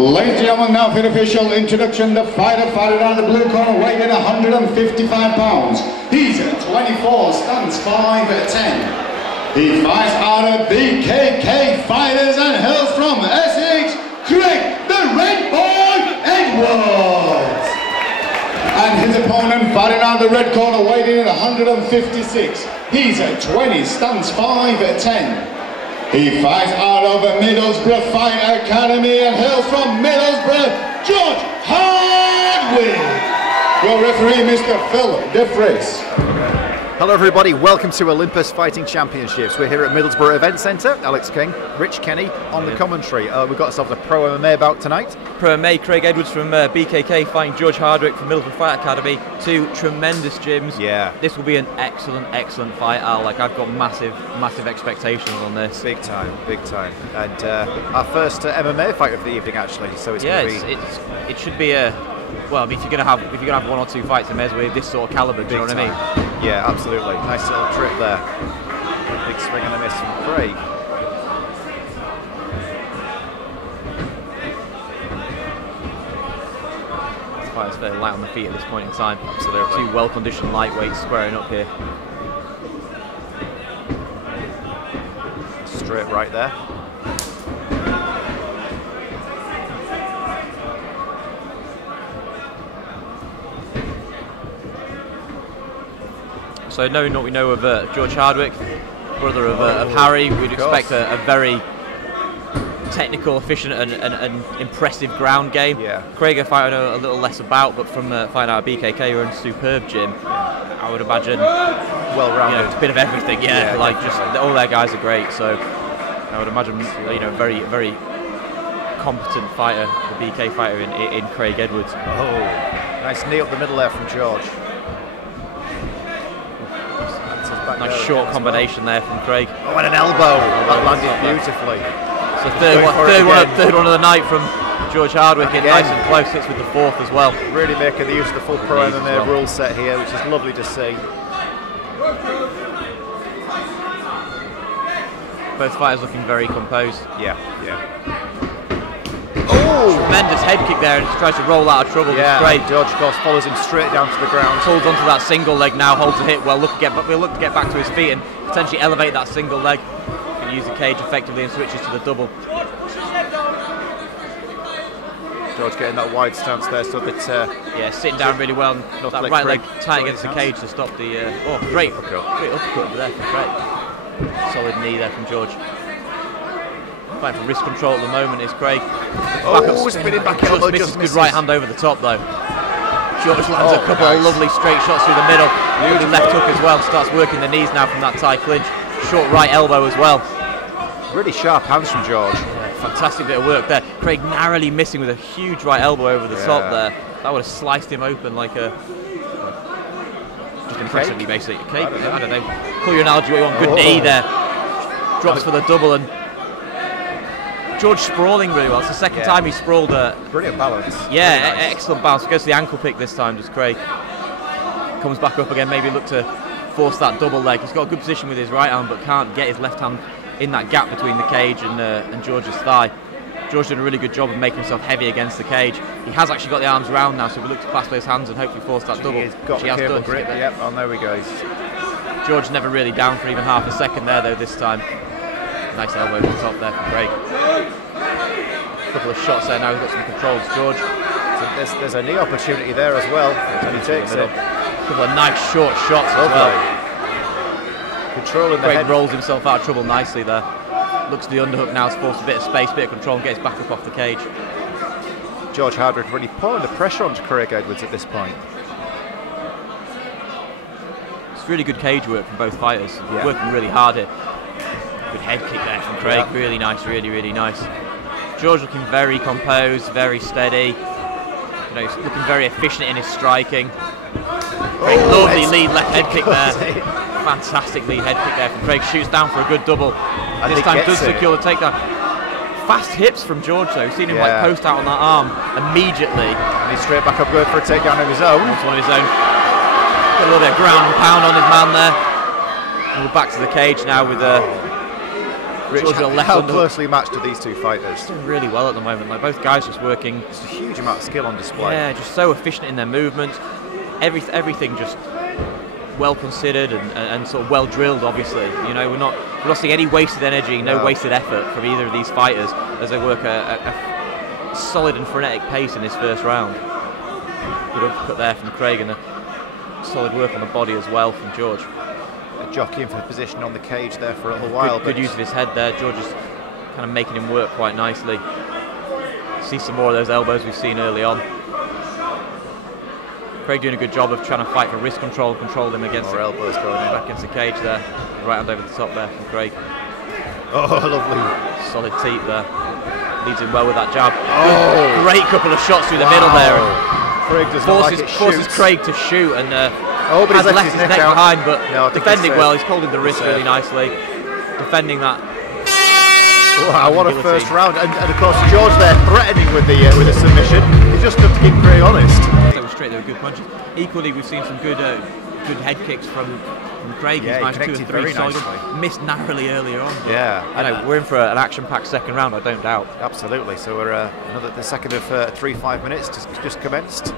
Ladies and gentlemen, now for the official introduction, the fighter fighting on the blue corner, weighing 155 pounds. He's at 24, stands 5'10". He fights out of BKK Fighters and hails from Essex, Craig the Red Boy Edwards. And his opponent fighting out the red corner, weighing in 156. He's at 20, stands 5'10". He fights out of Middlesbrough Fight Academy and hails from Middlesbrough, George Hardwick. Your referee, Mr. Phil DeFries. Hello everybody, welcome to Olympus Fighting Championships. We're here at Middlesbrough Event Centre. Alex King, Rich Kenny on the commentary. We've got ourselves a Pro MMA bout tonight. Pro MMA, Craig Edwards from BKK fighting George Hardwick from Middlesbrough Fight Academy. Two tremendous gyms. Yeah. This will be an excellent fight, Al. Like, I've got massive expectations on this. Big time. And our first MMA fight of the evening actually, so it's going to be... it should be a... Well, I mean, if you're gonna have one or two fights in there with this sort of caliber, do you know what I mean? Yeah, absolutely. Nice little trip there. Big swing and a miss from Craig. The fighter's fairly light on the feet at this point in time. Absolutely. Two well-conditioned lightweights squaring up here. Straight right there. So knowing what we know of George Hardwick, brother of Harry, we'd expect a very technical, efficient and impressive ground game. Yeah. Craig I fight a little less about, but from fighting out at BKK, we're in a superb gym. I would imagine well-rounded, a bit of everything. Yeah, like definitely. Just all their guys are great. So I would imagine very competent fighter, the BK fighter in Craig Edwards. Oh, nice knee up the middle there from George. Nice short combination there from Craig. Oh, and an elbow. That landed beautifully. So third one of the night from George Hardwick, in nice and close hits with the fourth as well. Really making the use of the full Pro MMA rule set here, which is lovely to see. Both fighters looking very composed. Yeah. Oh! Tremendous head kick there, and tries to roll out of trouble. Yeah, great. George, of course, follows him straight down to the ground. Holds onto that single leg now, holds a hit well. We'll look to get back to his feet and potentially elevate that single leg. Can use the cage effectively and switches to the double. George getting that wide stance there, so that yeah, sitting down really well. And that right leg tight against the cage to stop the. Great uppercut over there from Craig. Solid knee there from George. Fighting for wrist control at the moment is Craig. Spinning back elbow, just misses. Good right hand over the top though. George lands a couple of lovely straight shots through the middle. Lovely left hook as well. Starts working the knees now from that tight clinch. Short right elbow as well. Really sharp hands from George. Yeah, fantastic bit of work there. Craig narrowly missing with a huge right elbow over the top there. That would have sliced him open like a... Just impressively, basically. Cake? I don't know. Call your analogy what you want. Good knee there. Drops for the double, and George sprawling really well. It's the second time he sprawled. Brilliant balance. Yeah, nice. Excellent balance. Goes to the ankle pick this time, does Craig. Comes back up again, maybe look to force that double leg. He's got a good position with his right arm, but can't get his left hand in that gap between the cage and George's thigh. George did a really good job of making himself heavy against the cage. He has actually got the arms round now, so we look to clasp his hands and hopefully force that double. He's got the cable grip. Yep, oh, there we go. George never really down for even half a second there, though, this time. Nice elbow at the top there from Craig. A couple of shots there now, he's got some controls, George. So there's a knee opportunity there as well, and he takes it. A couple of nice short shots as well. Controlling the head. Rolls himself out of trouble nicely there. Looks to the underhook now, to force a bit of space, bit of control, and gets back up off the cage. George Hardwick really putting the pressure onto Craig Edwards at this point. It's really good cage work from both fighters. Working really hard here. Good head kick there from Craig. Yeah. Really nice, really nice. George looking very composed, very steady. He's looking very efficient in his striking. Craig, lovely lead left head kick there. Fantastic lead head kick there from Craig. Shoots down for a good double. And this time does secure the takedown. Fast hips from George though. We've seen him like post out on that arm immediately. And he's straight back up going for a takedown of his own. That's one of his own. Got a little bit of ground and pound on his man there. And we're back to the cage now with Rich, how closely matched are these two fighters? Doing really well at the moment. Like, both guys just working. It's a huge amount of skill on display. Yeah, just so efficient in their movements. Everything just well considered and sort of well drilled. Obviously, you know, we're not seeing any wasted energy, no wasted effort from either of these fighters as they work a solid and frenetic pace in this first round. Good uppercut there from Craig, and a solid work on the body as well from George. Jockeying for position on the cage there for a little while. Good use of his head there. George is kind of making him work quite nicely. See some more of those elbows we've seen early on. Craig doing a good job of trying to fight for wrist control, control him against the elbows going in. Back against the cage there. Right hand over the top there from Craig. Oh, lovely. Solid teep there. Leads him well with that jab. Oh, great couple of shots through the middle there. Craig does forces Craig to shoot, and but he's left his neck behind, but no, defending well. He's holding the wrist really nicely, defending that. Wow, what a first round! And of course George there threatening with the submission. He's just got to keep Craig honest. They were straight. They were good punches. Equally, we've seen some good head kicks from Craig. Yeah, he's managed 2 or 3 solid. Missed narrowly earlier on. Yeah, I know we're in for an action-packed second round. I don't doubt. Absolutely. So we're the second of 3-5 minutes just commenced.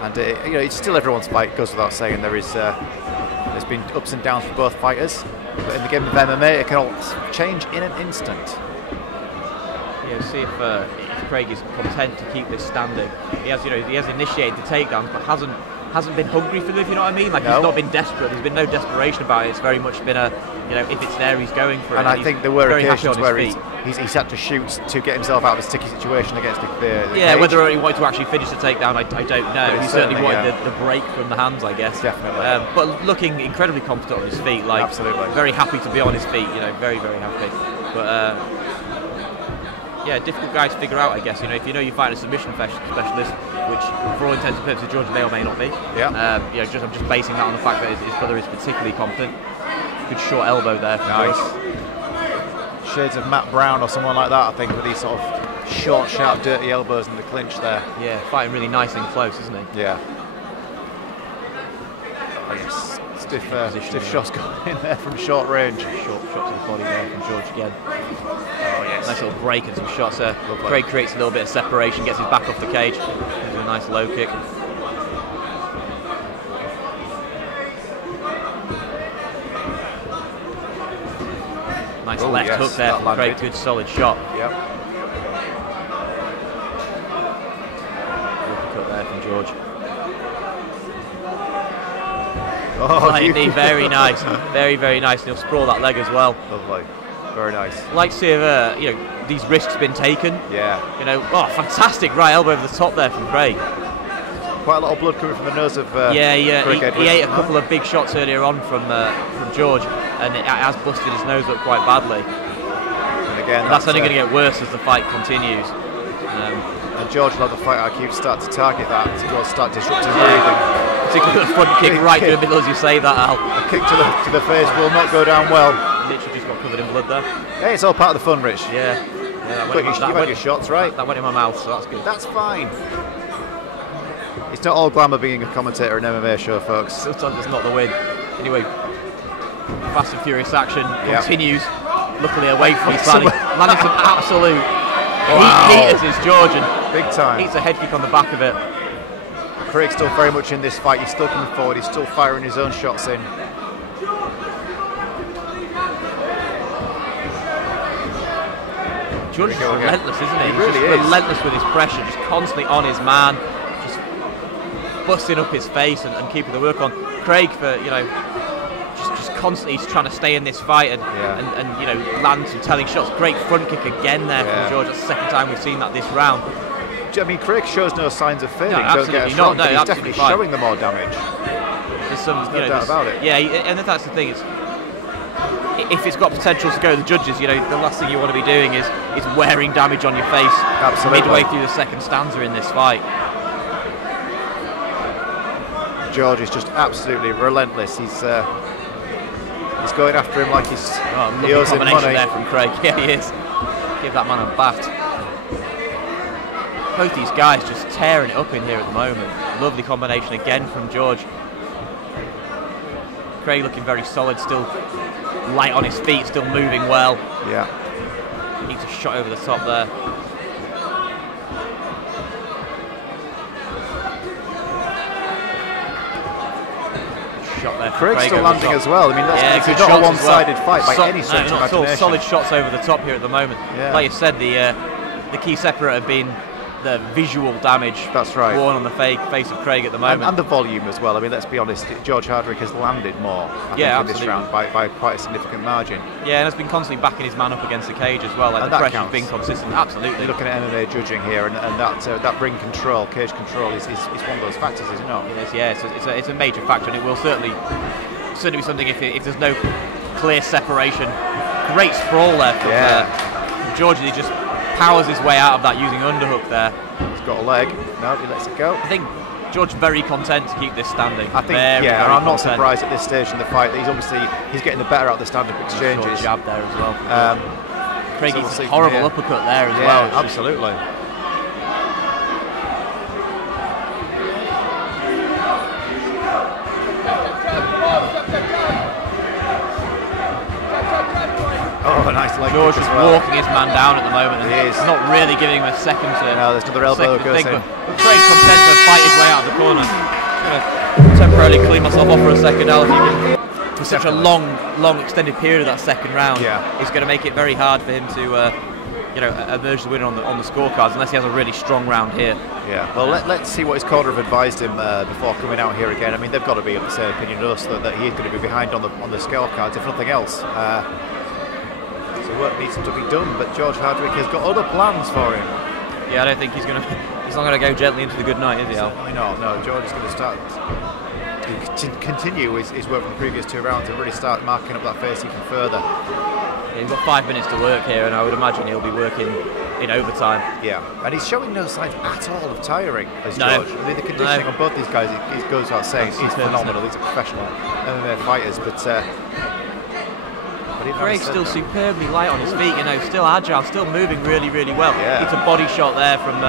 And you know, it's still everyone's fight, goes without saying. There's been ups and downs for both fighters, but in the game of MMA, it can all change in an instant. Yeah, see if Craig is content to keep this standing. He has initiated the takedowns, but hasn't been hungry for them, if you know what I mean. Like, he's not been desperate. There's been no desperation about it. It's very much been if it's there, he's going for it. And I think there were occasions where he's had to shoot to get himself out of a sticky situation against the yeah, cage. Whether he wanted to actually finish the takedown, I don't know. He certainly wanted the break from the hands, I guess. Definitely. But looking incredibly confident on his feet. Like, absolutely. Very happy to be on his feet. You know, very, very happy. But yeah, difficult guy to figure out, I guess. You know, if you fight a submission specialist, which for all intents and purposes George may or may not be. Yeah. I'm just basing that on the fact that his brother is particularly competent. Good short elbow there. Nice. Shades of Matt Brown or someone like that, I think, with these sort of short, sharp, dirty elbows in the clinch there. Yeah, fighting really nice and close, isn't he? Yeah. Oh, yes. Stiff shots going in there from short range. Short shot to the body there from George again. Oh, yes. Nice little break and some shots there. Craig creates a little bit of separation, gets his back off the cage. Gives him a nice low kick. Nice left hook there from Craig. Good solid shot. Yep. Cut there from George. Oh, very nice, very, very nice. And he'll sprawl that leg as well. Lovely, very nice. Like to see if these risks been taken. Yeah. Fantastic right elbow over the top there from Craig. Quite a lot of blood coming from the nose of Craig Edwards. He ate a couple of big shots earlier on from George, and it has busted his nose up quite badly. And again, that's only going to get worse as the fight continues. And George will have the fight IQ to start to target that, to start disrupting breathing. Particularly the front kick right through the middle as you say that, Al. A kick to the face will not go down well. Literally just got covered in blood there. Hey, it's all part of the fun, Rich. Yeah. You've had your shots, right? That went in my mouth, so that's good. That's fine. It's not all glamour being a commentator in an MMA show, folks. Sometimes it's not the win. Anyway, fast and furious action continues. Luckily away from his landing some absolute heaters is George, and big time. Eats a head kick on the back of it. Craig's still very much in this fight. He's still coming forward. He's still firing his own shots in. George is relentless, isn't he? He really is. Relentless with his pressure, just constantly on his man, just busting up his face and keeping the work on. Craig, for just constantly trying to stay in this fight and land some telling shots. Great front kick again there from George. That's the second time we've seen that this round. I mean, Craig shows no signs of failing. No, absolutely not. No, he's definitely showing the more damage. There's some, no doubt about it. Yeah, and that's the thing. If it's got potential to go to the judges, the last thing you want to be doing is wearing damage on your face midway through the second stanza in this fight. George is just absolutely relentless. He's going after him like he owes him money. There from Craig. Yeah, he is. Give that man a bat. Both these guys just tearing it up in here at the moment. Lovely combination again from George. Craig looking very solid, still light on his feet, still moving well. Yeah. Needs a shot over the top there. Shot there. Craig's still landing as well. I mean, that's good not a shots one-sided as well. fight by any stretch of not at all. imagination. Solid shots over the top here at the moment. Yeah. Like you said, the key separator being the visual damage That's right. worn on the face of Craig at the moment. And the volume as well. I mean, let's be honest, George Hardwick has landed more I think, in this round by quite a significant margin. Yeah, and has been constantly backing his man up against the cage as well. Like, the pressure's been consistent. Absolutely. Looking at MMA judging here, and that ring control, cage control, is one of those factors, is it not? It is, yeah. It's a major factor, and it will certainly be something if there's no clear separation. Great sprawl there from George. He just powers his way out of that using underhook there. He's got a leg. No, he lets it go. I think George very content to keep this standing. I think, very and I'm not content. surprised at this stage in the fight that he's getting the better out of the stand-up exchanges. Short jab there as well. Craig gets a horrible uppercut there as well. Absolutely. Oh, nice leg. George is walking his man down at the moment, and he is not really giving him a second to. No, there's another elbow goes in. But Craig's content to fight his way out of the corner. I'm gonna temporarily clean myself off for a second now. For such a long extended period of that second round, it's going to make it very hard for him to, emerge the winner on the scorecards unless he has a really strong round here. Yeah. Well, let's see what his corner have advised him before coming out here again. I mean, they've got to be of the same opinion as us that he's going to be behind on the scorecards, if nothing else. So work needs to be done, but George Hardwick has got other plans for him. Yeah, I don't think he's not going to go gently into the good night, is he, Al? Certainly not. No, George is going to start to continue his work from the previous two rounds and really start marking up that face even further. Yeah, he's got 5 minutes to work here, and I would imagine he'll be working in overtime. Yeah, and he's showing no signs at all of tiring as No. George. I mean, the conditioning on both these guys, it goes without saying, is phenomenal. These are professional MMA fighters, but Craig's still superbly light on his feet, still agile, still moving really, really well. Yeah. It's a body shot there from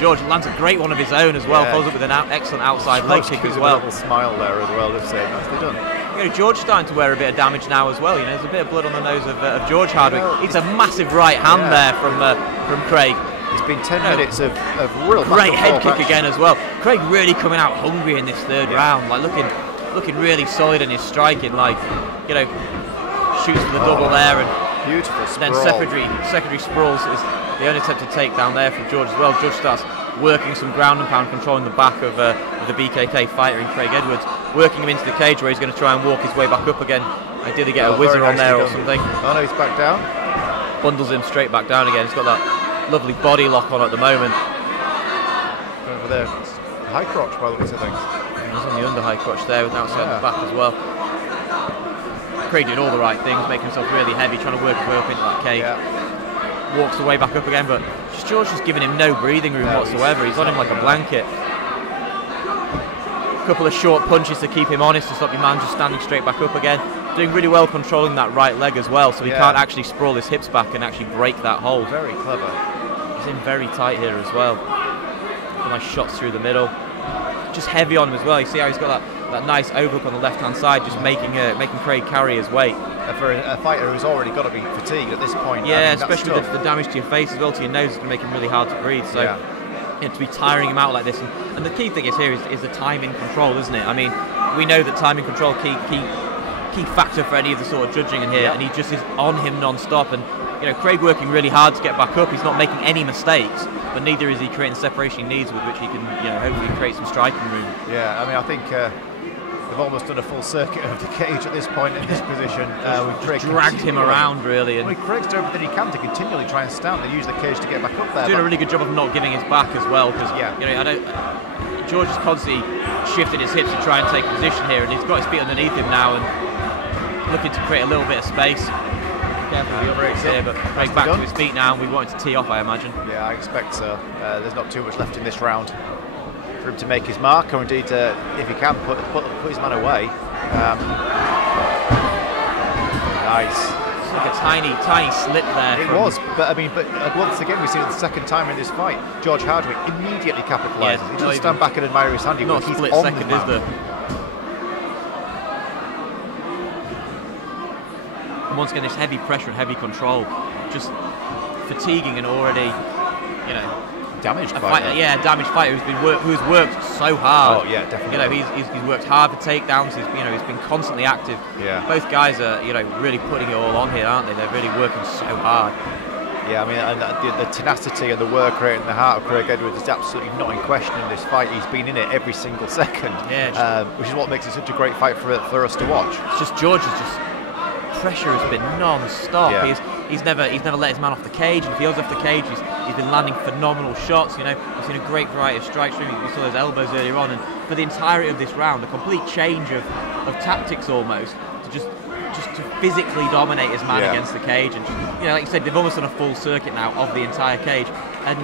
George. Lands a great one of his own as well. Follows up with an excellent outside leg kick as well. A little smile there as well, just saying nicely done. George starting to wear a bit of damage now as well. There's a bit of blood on the nose of George Hardwick. It's a massive right hand there from Craig. It's been 10 minutes of real great head kick again as well. Craig really coming out hungry in this third round, like looking really solid in his striking, shoots for the double there, and beautiful sprawl. Then secondary sprawls is the only attempt to take down there from George as well. George starts working some ground and pound, controlling the back of the BKK fighter in Craig Edwards, working him into the cage where he's going to try and walk his way back up again. Ideally get a whizzer on there or something. Oh no, he's back down. Bundles him straight back down again. He's got that lovely body lock on at the moment. Over there, high crotch by the looks of things. He's on the under high crotch there with outside the back as well. Craig did all the right things, making himself really heavy, trying to work his way up into that cage. Yeah. Walks the way back up again, but George just giving him no breathing room whatsoever. He's on him like a blanket. A couple of short punches to keep him honest, to stop your man just standing straight back up again. Doing really well controlling that right leg as well, so he can't actually sprawl his hips back and actually break that hold. Very clever. He's in very tight here as well. Nice shots through the middle. Just heavy on him as well. You see how he's got that nice overhook on the left-hand side, just making Craig carry his weight. For a fighter who's already got to be fatigued at this point. Yeah, especially with the damage to your face as well, to your nose, is going to make him really hard to breathe. So to be tiring him out like this, and the key thing is here is the timing control, isn't it? I mean, we know that timing control key factor for any of the sort of judging in here, and he just is on him non-stop. And Craig working really hard to get back up. He's not making any mistakes, but neither is he creating the separation he needs with which he can, hopefully create some striking room. Yeah, I mean, I think they've almost done a full circuit of the cage at this point in this position. Craig dragged him around really. And Craig's doing everything he can to continually try and stand and use the cage to get back up there. Doing a really good job of not giving his back as well, because George is constantly shifting his hips to try and take a position here, and he's got his feet underneath him now and looking to create a little bit of space. Careful the breaks here, but Craig back to his feet now, and we want him to tee off, I imagine. Yeah, I expect so. There's not too much left in this round for him to make his mark, or indeed, if he can, put his man away. Nice. It's like a tiny slip there. It was, but once again, we've seen it the second time in this fight. George Hardwick immediately capitalises. He doesn't stand back and admire his handiwork. Not a split second, is there? And once again, this heavy pressure and heavy control, just fatiguing an already, you know, damaged fighter. Damaged fighter who's worked so hard. Oh yeah, definitely. You know, he's worked hard for takedowns. He's been constantly active. Yeah. Both guys are really putting it all on here, aren't they? They're really working so hard. Yeah, I mean, and the tenacity and the work rate and the heart of Craig Edwards is absolutely not in question in this fight. He's been in it every single second, which is what makes it such a great fight for us to watch. It's just George's pressure has been non-stop. Yeah. He's never let his man off the cage, and if he goes off the cage, he's been landing phenomenal shots. You know, we've seen a great variety of strikes from him. We saw those elbows earlier on, and for the entirety of this round, a complete change of tactics almost to just to physically dominate his man against the cage. And like you said, they've almost done a full circuit now of the entire cage, and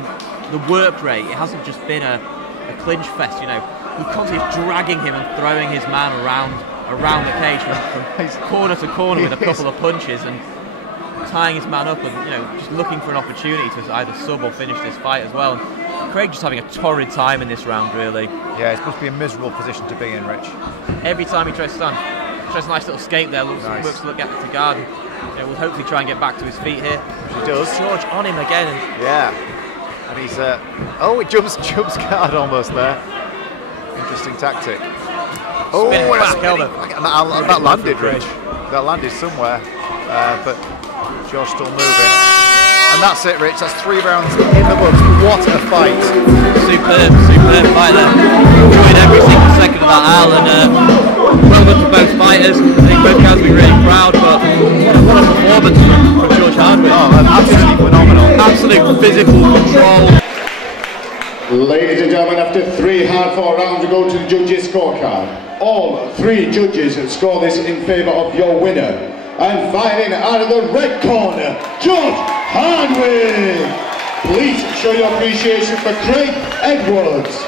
the work rate, it hasn't just been a clinch fest. You know, he constantly is dragging him and throwing his man around the cage from corner to corner with a couple of punches, and tying his man up, and just looking for an opportunity to either sub or finish this fight as well. And Craig just having a torrid time in this round, really. Yeah, it's supposed to be a miserable position to be in, Rich. Every time he tries to stand, tries a nice little escape there, works to look at to guard. And, we'll hopefully try and get back to his feet here. He does. George on him again. And he's it jumps guard almost there. Interesting tactic. Oh, back elbow. That landed, Rich. That landed somewhere, but George still moving. And that's it, Rich. That's 3 rounds in the books. What a fight! Superb fight there. Enjoyed every single second of that, Al, and well done to both fighters. I think both guys will be really proud, but what a performance from George Hardwick. Oh, absolutely phenomenal. Absolute physical control. Ladies and gentlemen, after 3 hard-fought rounds, we go to the judges' scorecard. All 3 judges score this in favour of your winner. And fighting out of the red corner, George Hardwick. Please show your appreciation for Craig Edwards.